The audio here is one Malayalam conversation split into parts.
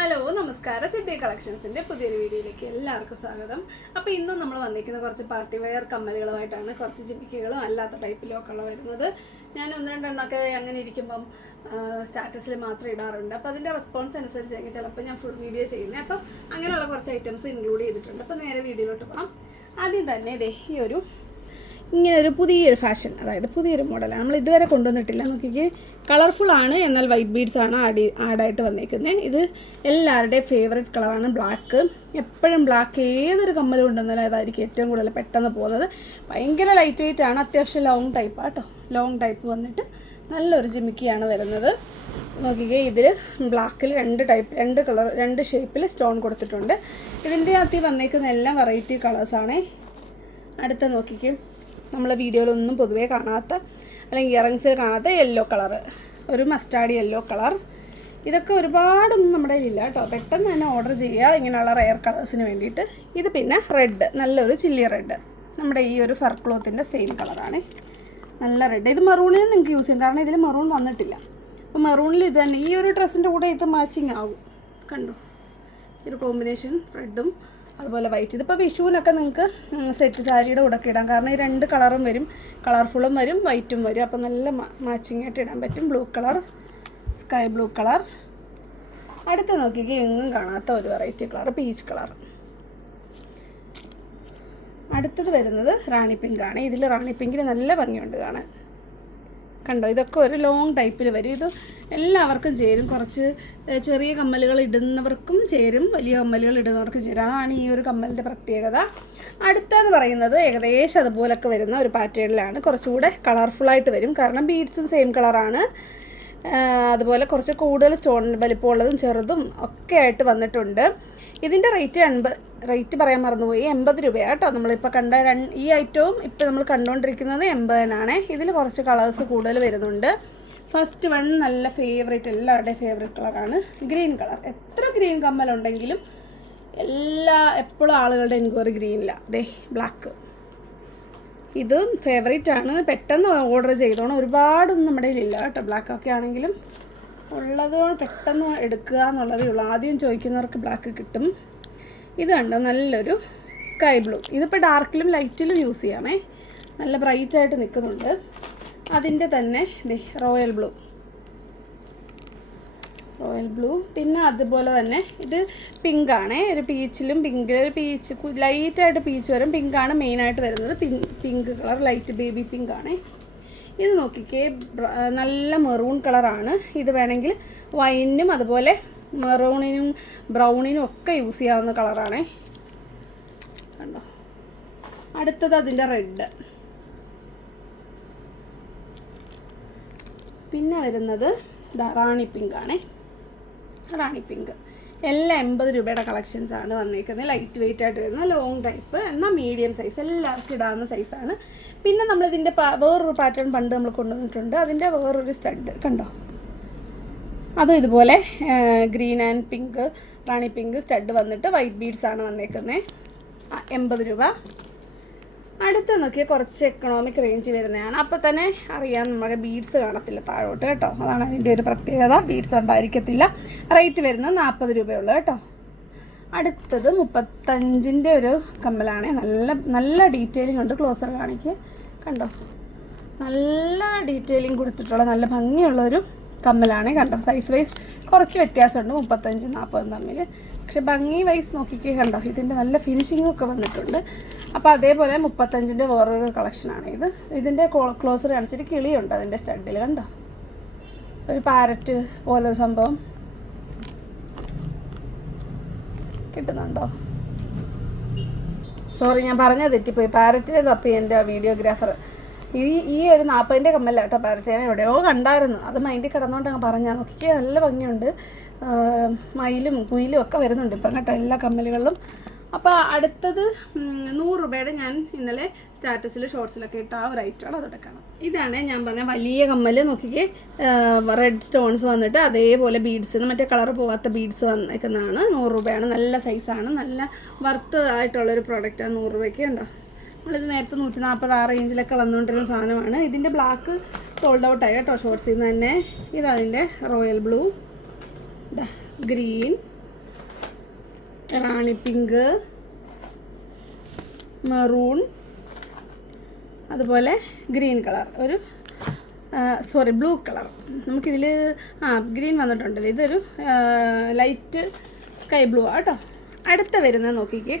ഹലോ നമസ്കാരം. സിദ്ധി കളക്ഷൻസിന്റെ പുതിയൊരു വീഡിയോയിലേക്ക് എല്ലാവർക്കും സ്വാഗതം. അപ്പോൾ ഇന്നും നമ്മൾ വന്നിരിക്കുന്ന കുറച്ച് പാർട്ടി വെയർ കമ്മലുകളുമായിട്ടാണ് കുറച്ച് ജിമിക്കുകളും അല്ലാത്ത ടൈപ്പിലും ഒക്കെ ഉള്ള വരുന്നത്. ഞാൻ ഒന്ന് രണ്ടെണ്ണമൊക്കെ അങ്ങനെ ഇരിക്കുമ്പം സ്റ്റാറ്റസിൽ മാത്രം ഇടാറുണ്ട്. അപ്പോൾ അതിന്റെ റെസ്പോൺസ് അനുസരിച്ച് ചിലപ്പോൾ ഞാൻ ഫുൾ വീഡിയോ ചെയ്യുന്നത് അപ്പം അങ്ങനെയുള്ള കുറച്ച് ഐറ്റംസ് ഇൻക്ലൂഡ് ചെയ്തിട്ടുണ്ട്. അപ്പോൾ നേരെ വീഡിയോയിലോട്ട് പോകാം. ആദ്യം തന്നെ ദേ ഈ ഒരു ഇങ്ങനെ ഒരു പുതിയൊരു ഫാഷൻ അതായത് പുതിയൊരു മോഡലാണ്. നമ്മൾ ഇതുവരെ കൊണ്ടുവന്നിട്ടില്ല. നോക്കിക്ക് കളർഫുൾ ആണ് എന്നാൽ വൈറ്റ് ബീഡ്സ് ആണ് ആഡ് ആഡായിട്ട് വന്നേക്കുന്നത് ഇത് എല്ലാവരുടെയും ഫേവറേറ്റ് കളറാണ് ബ്ലാക്ക് എപ്പോഴും ബ്ലാക്ക് ഏതൊരു കമ്മൽ കൊണ്ടുവന്നാലും അതായിരിക്കും ഏറ്റവും കൂടുതൽ പെട്ടെന്ന് പോകുന്നത്. ഭയങ്കര ലൈറ്റ് വെയിറ്റ് ആണ് അത്യാവശ്യം ലോങ് ടൈപ്പ് ആട്ടോ ലോങ് ടൈപ്പ് വന്നിട്ട് നല്ലൊരു ജിമിക്കിയാണ് വരുന്നത്. നോക്കിക്കേ ഇതിൽ ബ്ലാക്കിൽ രണ്ട് ടൈപ്പ് രണ്ട് കളർ രണ്ട് ഷേപ്പിൽ സ്റ്റോൺ കൊടുത്തിട്ടുണ്ട്. ഇതിന്റെ അകത്ത് വന്നേക്കുന്ന എല്ലാം വെറൈറ്റി കളേഴ്സാണേ അടുത്ത നോക്കിക്കും. നമ്മൾ വീഡിയോയിലൊന്നും പൊതുവേ കാണാത്ത അല്ലെങ്കിൽ ഇയറിങ്സിൽ കാണാത്ത യെല്ലോ കളർ ഒരു മസ്റ്റാർഡ് യെല്ലോ കളർ ഇതൊക്കെ ഒരുപാടൊന്നും നമ്മുടെ കയ്യിലില്ല കേട്ടോ. പെട്ടെന്ന് തന്നെ ഓർഡർ ചെയ്യുക ഇങ്ങനെയുള്ള റെയർ കളേഴ്സിന് വേണ്ടിയിട്ട്. ഇത് പിന്നെ റെഡ് നല്ലൊരു ചില്ലി റെഡ് നമ്മുടെ ഈ ഒരു ഫർ ക്ലോത്തിന്റെ സെയിം കളറാണ് നല്ല റെഡ് ഇത് മെറൂണിൽ നിങ്ങൾക്ക് യൂസ് ചെയ്യാം. കാരണം ഇതിൽ മെറൂൺ വന്നിട്ടില്ല. അപ്പോൾ മെറൂണിൽ ഇത് തന്നെ ഈ ഒരു ഡ്രസ്സിന്റെ കൂടെ ഇത് മാച്ചിങ് ആവും. കണ്ടു? ഒരു കോമ്പിനേഷൻ റെഡും അതുപോലെ വൈറ്റ് ഇതിപ്പോൾ വിഷുവിനൊക്കെ നിങ്ങൾക്ക് സെറ്റ് സാരിയുടെ കൂടെ ഒക്കെ ഇടാം. കാരണം ഈ രണ്ട് കളറും വരും. കളർഫുള്ളും വരും വൈറ്റും വരും. അപ്പോൾ നല്ല മാച്ചിങ് ആയിട്ട് ഇടാൻ പറ്റും. Blue colour sky blue colour അടുത്ത് നോക്കിക്കേ എങ്ങും കാണാത്ത ഒരു വെറൈറ്റി കളർ പീച്ച് കളർ അടുത്തത് വരുന്നത് റാണി പിങ്കാണ് ഇതിൽ റാണി പിങ്കിന് നല്ല ഭംഗിയുണ്ട് കാണാൻ. കണ്ടോ? ഇതൊക്കെ ഒരു ലോങ് ടൈപ്പിൽ വരും. ഇത് എല്ലാവർക്കും ചേരും. കുറച്ച് ചെറിയ കമ്മലുകൾ ഇടുന്നവർക്കും ചേരും. വലിയ കമ്മലുകൾ ഇടുന്നവർക്കും ചേരും. അതാണ് ഈ ഒരു കമ്മലിന്റെ പ്രത്യേകത. അടുത്തെന്ന് പറയുന്നത് ഏകദേശം അതുപോലൊക്കെ വരുന്ന ഒരു പാറ്റേണിലാണ് കുറച്ചുകൂടെ കളർഫുള്ളായിട്ട് വരും. കാരണം ബീഡ്സും സെയിം കളറാണ് അതുപോലെ കുറച്ച് കൂടുതൽ സ്റ്റോൺ വലിപ്പമുള്ളതും ചെറുതും ഒക്കെ ആയിട്ട് വന്നിട്ടുണ്ട്. ഇതിന്റെ റേറ്റ് എൺപത് റേറ്റ് പറയാൻ മറന്നുപോയി. എൺപത് രൂപയാണ് കേട്ടോ. നമ്മളിപ്പോൾ കണ്ട ഈ ഐറ്റവും ഇപ്പോൾ നമ്മൾ കണ്ടുകൊണ്ടിരിക്കുന്നത് എൺപതിനാണ്. ഇതിൽ കുറച്ച് കളേഴ്സ് കൂടുതൽ വരുന്നുണ്ട്. ഫസ്റ്റ് വൺ നല്ല ഫേവറേറ്റ് എല്ലാവരുടെയും ഫേവറേറ്റ് കളറാണ് ഗ്രീൻ കളർ എത്ര ഗ്രീൻ കമ്മലുണ്ടെങ്കിലും എല്ലാ എപ്പോഴും ആളുകളുടെ എൻക്വയറി ഗ്രീനില്ല ദേ ബ്ലാക്ക് ഇത് ഫേവറേറ്റ് ആണ്. പെട്ടെന്ന് ഓർഡർ ചെയ്തോണം. ഒരുപാടൊന്നും നമ്മുടെ കയ്യിലില്ല കേട്ടോ. ബ്ലാക്ക് ഒക്കെ ആണെങ്കിലും ഉള്ളത് പെട്ടെന്ന് എടുക്കുക എന്നുള്ളതേ ഉള്ളൂ. ആദ്യം ചോദിക്കുന്നവർക്ക് ബ്ലാക്ക് കിട്ടും. ഇത് കണ്ടോ? നല്ലൊരു സ്കൈ ബ്ലൂ ഇതിപ്പോൾ ഡാർക്കിലും ലൈറ്റിലും യൂസ് ചെയ്യാമേ. നല്ല ബ്രൈറ്റ് ആയിട്ട് നിൽക്കുന്നുണ്ട്. അതിന്റെ തന്നെ റോയൽ ബ്ലൂ റോയൽ ബ്ലൂ പിന്നെ അതുപോലെ തന്നെ ഇത് പിങ്ക് ആണ്. ഒരു പീച്ചിലും പിങ്ക് ഒരു പീച്ച് ലൈറ്റായിട്ട് പീച്ച് വരും. പിങ്കാണ് മെയിനായിട്ട് വരുന്നത്. Pink pink colour light baby pink ആണ്. ഇത് നോക്കിക്കേ നല്ല മെറൂൺ കളറാണ് ഇത് വേണമെങ്കിൽ വൈനും അതുപോലെ മെറൂണിനും ബ്രൗണിനും ഒക്കെ യൂസ് ചെയ്യാവുന്ന കളറാണ് കണ്ടോ? അടുത്തത് അതിന്റെ റെഡ് പിന്നെ വരുന്നത് ദാ പിങ്കാണേ റാണി പിങ്ക്. എല്ലാം എൺപത് രൂപയുടെ കളക്ഷൻസ് ആണ് വന്നേക്കുന്നത്. ലൈറ്റ് വെയിറ്റ് ആയിട്ട് വരുന്ന ലോങ് ടൈപ്പ് എന്നാൽ മീഡിയം സൈസ് എല്ലാവർക്കും ഇടാവുന്ന സൈസാണ് പിന്നെ നമ്മളിതിന്റെ വേറൊരു പാറ്റേൺ പണ്ട് നമ്മൾ കൊണ്ടുവന്നിട്ടുണ്ട്. അതിന്റെ വേറൊരു സ്റ്റഡ് കണ്ടോ? അതും ഇതുപോലെ green and pink rani pink stud വന്നിട്ട് വൈറ്റ് ബീഡ്സ് ആണ് വന്നേക്കുന്നത് എൺപത് രൂപ. അടുത്ത് നോക്കിയാൽ കുറച്ച് എക്കണോമിക് റേഞ്ച് വരുന്നതാണ്. അപ്പോൾ തന്നെ അറിയാം നമ്മുടെ ബീഡ്സ് കാണത്തില്ല താഴോട്ട് കേട്ടോ. അതാണ് അതിന്റെ ഒരു പ്രത്യേകത. ബീഡ്സ് ഉണ്ടായിരിക്കത്തില്ല. റേറ്റ് വരുന്നത് നാൽപ്പത് രൂപയുള്ളൂ കേട്ടോ. അടുത്തത് മുപ്പത്തഞ്ചിന്റെ ഒരു കമ്മലാണ്. നല്ല നല്ല ഡീറ്റെയിലിംഗ് ഉണ്ട് ക്ലോസർ കാണിക്കുക കണ്ടോ? നല്ല ഡീറ്റെയിലിംഗ് കൊടുത്തിട്ടുള്ള നല്ല ഭംഗിയുള്ള ഒരു കമ്മലാണ്. കണ്ടോ? സൈസ് വൈസ് കുറച്ച് വ്യത്യാസമുണ്ട്. മുപ്പത്തഞ്ച് നാൽപ്പതും തമ്മിൽ പക്ഷെ ഭംഗി വൈസ് നോക്കിക്കേ കണ്ടോ? ഇതിന്റെ നല്ല ഫിനിഷിംഗ് ഒക്കെ വന്നിട്ടുണ്ട്. അപ്പോൾ അതേപോലെ മുപ്പത്തഞ്ചിന്റെ വേറൊരു കളക്ഷനാണ് ഇത്. ഇതിന്റെ ക്ലോസർ കാണിച്ചിട്ട് കിളിയുണ്ട് അതിന്റെ സ്റ്റഡിൽ കണ്ടോ? ഒരു പാരറ്റ് പോലെ സംഭവം. കിട്ടുന്നുണ്ടോ? സോറി ഞാൻ പറഞ്ഞത് തെറ്റിപ്പോയി. പാരറ്റിനെ തപ്പി എന്റെ വീഡിയോഗ്രാഫർ ഈ ഈ ഒരു നാൽപ്പതിന്റെ കമ്മല്ല കേട്ടോ പാരറ്റ് ഞാൻ എവിടെയോ കണ്ടായിരുന്നു. അത് മൈൻഡിൽ കിടന്നുകൊണ്ട് അങ്ങ് പറഞ്ഞാൽ നോക്കിക്കേ നല്ല ഭംഗിയുണ്ട്. മയിലും കുയിലും ഒക്കെ വരുന്നുണ്ട് ഇപ്പം കേട്ടോ എല്ലാ കമ്മലുകളിലും. അപ്പോൾ അടുത്തത് നൂറ് രൂപയുടെ ഞാൻ ഇന്നലെ സ്റ്റാറ്റസിൽ ഷോർട്സിലൊക്കെ ഇട്ട ആ ഒരു ഐറ്റമാണ് അത് എടുക്കണം ഇതാണ് ഞാൻ പറഞ്ഞ വലിയ കമ്മൽ നോക്കിക്കേ റെഡ് സ്റ്റോൺസ് വന്നിട്ട് അതേപോലെ ബീഡ്സ് മറ്റേ കളർ പോവാത്ത ബീഡ്സ് വന്നേക്കുന്നതാണ്. നൂറ് രൂപയാണ് നല്ല സൈസാണ് നല്ല വർത്ത് ആയിട്ടുള്ളൊരു പ്രോഡക്റ്റാണ് നൂറ് രൂപയ്ക്ക് ഉണ്ടോ നമ്മളിത് നേരത്തെ നൂറ്റി നാൽപ്പത് ആ റേഞ്ചിലൊക്കെ വന്നുകൊണ്ടിരുന്ന സാധനമാണ് ഇതിന്റെ ബ്ലാക്ക് സോൾഡ് ഔട്ടായി കേട്ടോ ഷോർട്സിൽ നിന്ന് തന്നെ. ഇതതിന്റെ royal blue green. Rani pink. Maroon. അതുപോലെ ഗ്രീൻ കളർ. ഒരു സോറി ബ്ലൂ കളർ. നമുക്കിതിൽ ആ ഗ്രീൻ വന്നിട്ടുണ്ടല്ലോ ഇതൊരു ലൈറ്റ് സ്കൈ ബ്ലൂ ആട്ടോ അടുത്ത വരുന്ന നോക്കിക്കേ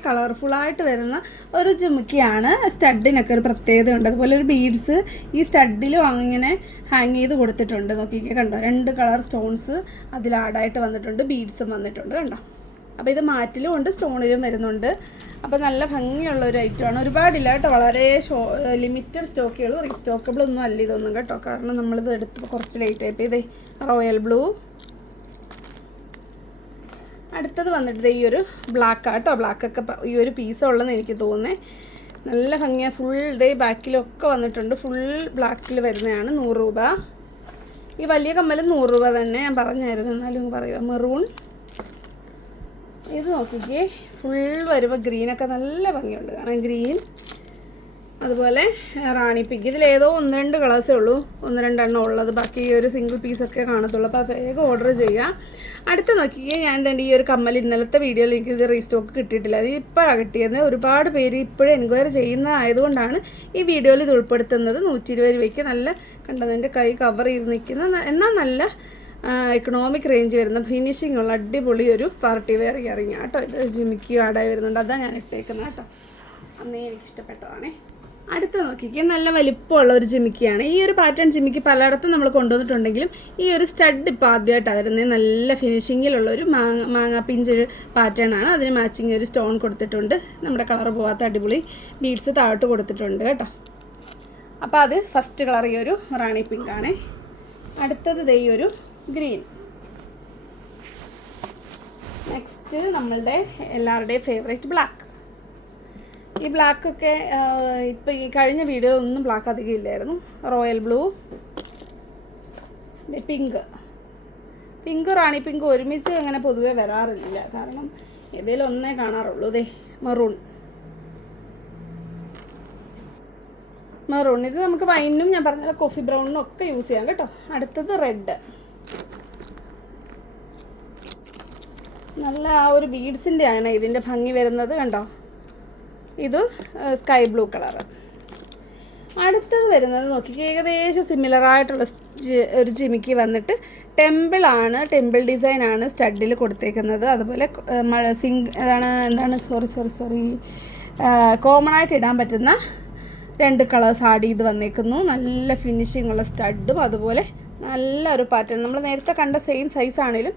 ആയിട്ട് വരുന്ന ഒരു ജുമുക്കിയാണ് സ്റ്റഡിനൊക്കെ ഒരു പ്രത്യേകത ഉണ്ട്. അതുപോലെ ഒരു ബീഡ്സ് ഈ സ്റ്റഡിലും അങ്ങനെ ഹാങ് ചെയ്ത് കൊടുത്തിട്ടുണ്ട്. നോക്കിക്കേ കണ്ടോ? രണ്ട് കളർ സ്റ്റോൺസ് അതിൽ ആഡായിട്ട് വന്നിട്ടുണ്ട്. ബീഡ്സും വന്നിട്ടുണ്ട് കണ്ടോ? അപ്പോൾ ഇത് മാറ്റിലും ഉണ്ട് സ്റ്റോണിലും വരുന്നുണ്ട്. അപ്പോൾ നല്ല ഭംഗിയുള്ള ഒരു ഐറ്റമാണ് ഒരുപാടില്ല കേട്ടോ. വളരെ ഷോ ലിമിറ്റഡ് സ്റ്റോക്കുകൾ റീസ്റ്റോക്കബിൾ ഒന്നും അല്ല ഇതൊന്നും കേട്ടോ. കാരണം നമ്മളിത് എടുത്ത് കുറച്ച് ലേറ്റ് ആയിട്ട് ഇതേ റോയൽ ബ്ലൂ അടുത്തത് വന്നിട്ട് ഈ ഒരു ബ്ലാക്ക് ആട്ടോ ബ്ലാക്കൊക്കെ ഈ ഒരു പീസ് ഉള്ളതെന്ന് എനിക്ക് തോന്നുന്നേ. നല്ല ഭംഗിയാണ് ഫുൾ ഡേ ബാക്കിലൊക്കെ വന്നിട്ടുണ്ട്. ഫുൾ ബ്ലാക്കിൽ വരുന്നതാണ് നൂറ് രൂപ. ഈ വലിയ കമ്മൽ നൂറ് രൂപ തന്നെ ഞാൻ പറഞ്ഞായിരുന്നു. എന്നാലും പറയുക മെറൂൺ. ഇത് നോക്കിക്കേ. ഫുൾ വരുമ്പോൾ ഗ്രീനൊക്കെ നല്ല ഭംഗിയുണ്ട്. കാരണം ഗ്രീൻ അതുപോലെ റാണി പിങ്ക് ഏതോ ഒന്ന് രണ്ട് കളേഴ്സേ ഉള്ളൂ. ഒന്ന് രണ്ടെണ്ണം ഉള്ളത്. ബാക്കി ഈ ഒരു സിംഗിൾ പീസൊക്കെ കാണത്തുള്ളൂ. അപ്പോൾ വേഗം ഓർഡർ ചെയ്യുക അടുത്ത് നോക്കിയേ ഞാൻ തന്നെ ഈ ഒരു കമ്മൽ ഇന്നലത്തെ വീഡിയോയിൽ എനിക്ക് ഇത് റീസ്റ്റോക്ക് കിട്ടിയിട്ടില്ല. അത് ഇപ്പോഴാണ് കിട്ടിയത് ഒരുപാട് പേര് ഇപ്പോഴും എൻക്വയറി ചെയ്യുന്നതായതുകൊണ്ടാണ് ഈ വീഡിയോയിൽ ഇത് ഉൾപ്പെടുത്തുന്നത്. നൂറ്റി ഇരുപത് രൂപയ്ക്ക് നല്ല കണ്ടതിന്റെ കൈ കവർ ചെയ്ത് നിൽക്കുന്ന എന്നാൽ നല്ല എക്കണോമിക് റേഞ്ച് വരുന്ന ഫിനിഷിംഗ് ഉള്ള അടിപൊളി ഒരു പാർട്ടി വെയർ ഇയറിങ് കേട്ടോ ഇത് ജിമിക്കി ആടായി വരുന്നുണ്ട്. അതാണ് ഞാൻ ഇട്ടേക്കുന്നത്. കേട്ടോ അന്നേ എനിക്ക് ഇഷ്ടപ്പെട്ടതാണേ. അടുത്ത നോക്കിക്കേ നല്ല വലിപ്പമുള്ള ഒരു ജിമിക്കിയാണ് ഈ ഒരു പാറ്റേൺ ജിമിക്ക് പലയിടത്തും നമ്മൾ കൊണ്ടുവന്നിട്ടുണ്ടെങ്കിലും ഈ ഒരു സ്റ്റഡ് ഇപ്പോൾ ആദ്യമായിട്ടാണ് വരുന്നത്. നല്ല ഫിനിഷിങ്ങിലുള്ള ഒരു മാങ്ങ മാങ്ങ പിഞ്ച് പാറ്റേൺ ആണ്. അതിന് മാച്ചിങ് ഒരു സ്റ്റോൺ കൊടുത്തിട്ടുണ്ട്. നമ്മുടെ കളർ പോകാത്ത അടിപൊളി ബീഡ്സ് താഴോട്ട് കൊടുത്തിട്ടുണ്ട് കേട്ടോ. അപ്പോൾ അത് ഫസ്റ്റ് കളർ ഈ ഒരു റാണി പിങ്ക് ആണേ. അടുത്തത് ഈ ഒരു ഗ്രീൻ നെക്സ്റ്റ് നമ്മളുടെ എല്ലാവരുടെയും ഫേവറേറ്റ് ബ്ലാക്ക് ഈ ബ്ലാക്കൊക്കെ ഇപ്പം ഈ കഴിഞ്ഞ വീഡിയോ ഒന്നും ബ്ലാക്ക് അധികം ഇല്ലായിരുന്നു royal blue pink pink rani pink ഒരുമിച്ച് അങ്ങനെ പൊതുവേ വരാറില്ല. കാരണം ഏതെങ്കിലും ഒന്നേ കാണാറുള്ളൂ അതെ മെറൂൺ മെറൂൺ ഇത് നമുക്ക് വൈനും ഞാൻ പറഞ്ഞ കോഫി ബ്രൗണിനും ഒക്കെ യൂസ് ചെയ്യാം കേട്ടോ. അടുത്തത് റെഡ് നല്ല ആ ഒരു ബീഡ്സിന്റെ ആണ് ഇതിന്റെ ഭംഗി വരുന്നത് കണ്ടോ? ഇത് സ്കൈ ബ്ലൂ കളറ് അടുത്തത് വരുന്നത് നോക്കി ഏകദേശം സിമിലർ ആയിട്ടുള്ള ഒരു ജിമിക്ക് വന്നിട്ട് ടെമ്പിൾ ആണ് ടെമ്പിൾ ഡിസൈൻ ആണ് സ്റ്റഡിൽ കൊടുത്തേക്കുന്നത്. അതുപോലെ സിംഗ് അതാണ് എന്താണ് സോറി സോറി സോറി കോമൺ ആയിട്ട് ഇടാൻ പറ്റുന്ന രണ്ട് കളേഴ്സ് ആഡ് ചെയ്ത് വന്നേക്കുന്നു. നല്ല ഫിനിഷിംഗ് ഉള്ള സ്റ്റഡും അതുപോലെ നല്ലൊരു പാറ്റേൺ നമ്മൾ നേരത്തെ കണ്ട സെയിം സൈസ് ആണെങ്കിലും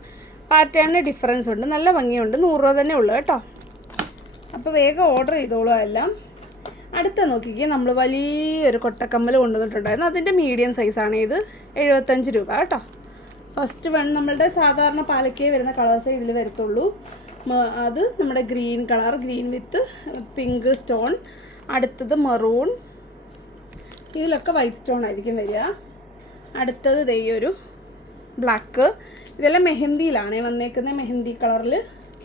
പാറ്റേണിന് ഡിഫറൻസ് ഉണ്ട്. നല്ല ഭംഗിയുണ്ട്. നൂറ് രൂപ തന്നെ ഉള്ളു കേട്ടോ. അപ്പോൾ വേഗം ഓർഡർ ചെയ്തോളൂ എല്ലാം അടുത്ത നോക്കിക്കേ നമ്മൾ വലിയൊരു കൊട്ടക്കമ്മൽ കൊണ്ടുവന്നിട്ടുണ്ടായിരുന്നു. അതിന്റെ മീഡിയം സൈസാണ് ഇത്. എഴുപത്തഞ്ച് രൂപ കേട്ടോ. ഫസ്റ്റ് വൺ നമ്മളുടെ സാധാരണ പാലക്കേ വരുന്ന കളേഴ്സേ ഇതിൽ വരത്തുള്ളൂ. അത് നമ്മുടെ green colour green with pink stone അടുത്തത് മെറൂൺ ഇതിലൊക്കെ വൈറ്റ് സ്റ്റോൺ ആയിരിക്കും വരിക. അടുത്തത് ദേ ഒരു ബ്ലാക്ക് ഇതെല്ലാം മെഹന്തിയിലാണ് വന്നേക്കുന്നത് മെഹന്തി കളറിൽ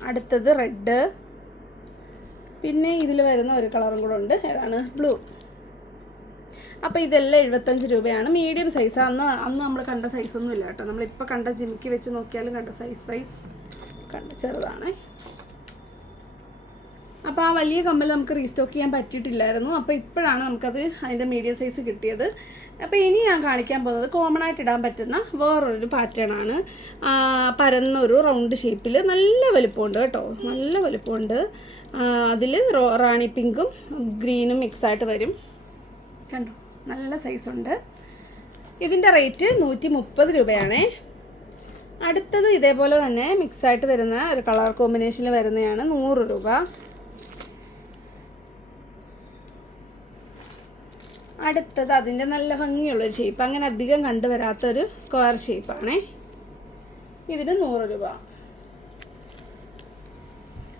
അടുത്തത് റെഡ് പിന്നെ ഇതിൽ വരുന്ന ഒരു കളറും കൂടെ ഉണ്ട്. ഏതാണ്? ബ്ലൂ. അപ്പോൾ ഇതെല്ലാം എഴുപത്തഞ്ച് രൂപയാണ്. Medium size. അന്ന് അന്ന് നമ്മൾ കണ്ട സൈസൊന്നും ഇല്ല കേട്ടോ. നമ്മളിപ്പോൾ കണ്ട ജിമിക്ക് വെച്ച് നോക്കിയാലും കണ്ട സൈസ് സൈസ് കണ്ട ചെറുതാണ്. അപ്പോൾ ആ വലിയ കമ്മൽ നമുക്ക് റീസ്റ്റോക്ക് ചെയ്യാൻ പറ്റിയിട്ടില്ലായിരുന്നു. അപ്പോൾ ഇപ്പോഴാണ് നമുക്കത് അതിന്റെ മീഡിയം സൈസ് കിട്ടിയത്. അപ്പോൾ ഇനി ഞാൻ കാണിക്കാൻ പോകുന്നത് കോമൺ ആയിട്ട് ഇടാൻ പറ്റുന്ന വേറൊരു പാറ്റേൺ ആണ്. പരന്നൊരു റൗണ്ട് ഷേപ്പിൽ നല്ല വലുപ്പമുണ്ട് കേട്ടോ. നല്ല വലുപ്പമുണ്ട്. അതിൽ റാണി പിങ്കും ഗ്രീനും മിക്സ് ആയിട്ട് വരും. കണ്ടോ? നല്ല സൈസുണ്ട് ഇതിന്റെ റേറ്റ് നൂറ്റി മുപ്പത് രൂപയാണേ. അടുത്തത് ഇതേപോലെ തന്നെ മിക്സായിട്ട് വരുന്ന ഒരു കളർ കോമ്പിനേഷനിൽ വരുന്നതാണ് നൂറ് രൂപ. അടുത്തത് അതിന്റെ നല്ല ഭംഗിയുള്ളൊരു ഷേപ്പ് അങ്ങനെ അധികം കണ്ടുവരാത്തൊരു സ്ക്വയർ ഷേപ്പാണേ ഇതിന് നൂറ് രൂപ.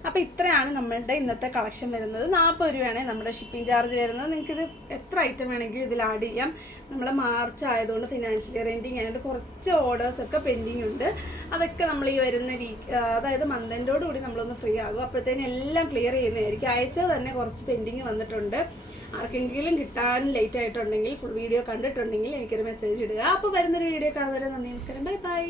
അപ്പോൾ ഇത്രയാണ് നമ്മളുടെ ഇന്നത്തെ കളക്ഷൻ വരുന്നത്. നാൽപ്പത് രൂപയാണ് നമ്മുടെ ഷിപ്പിംഗ് ചാർജ് വരുന്നത്. നിങ്ങൾക്ക് ഇത് എത്ര ഐറ്റം വേണമെങ്കിലും ഇതിൽ ആഡ് ചെയ്യാം. നമ്മൾ മാർച്ച് ആയതുകൊണ്ട് ഫിനാൻഷ്യലി റെന്റിങ് ആയതുകൊണ്ട് കുറച്ച് ഓർഡേഴ്സ് ഒക്കെ പെൻഡിങ് ഉണ്ട്. അതൊക്കെ നമ്മൾ ഈ വരുന്ന വീക്ക് അതായത് മന്തിന്റെ കൂടി നമ്മളൊന്ന് ഫ്രീ ആകും. അപ്പോഴത്തേനും എല്ലാം ക്ലിയർ ചെയ്യുന്നതായിരിക്കും. അയച്ചത് തന്നെ കുറച്ച് പെൻഡിങ് വന്നിട്ടുണ്ട്. ആർക്കെങ്കിലും കിട്ടാൻ ലേറ്റ് ആയിട്ടുണ്ടെങ്കിൽ ഫുൾ വീഡിയോ കണ്ടിട്ടുണ്ടെങ്കിൽ എനിക്കൊരു മെസ്സേജ് ഇടുക. അപ്പോൾ വരുന്നൊരു വീഡിയോ കാണുന്നവരെ നന്ദി നമസ്കാരം. Bye bye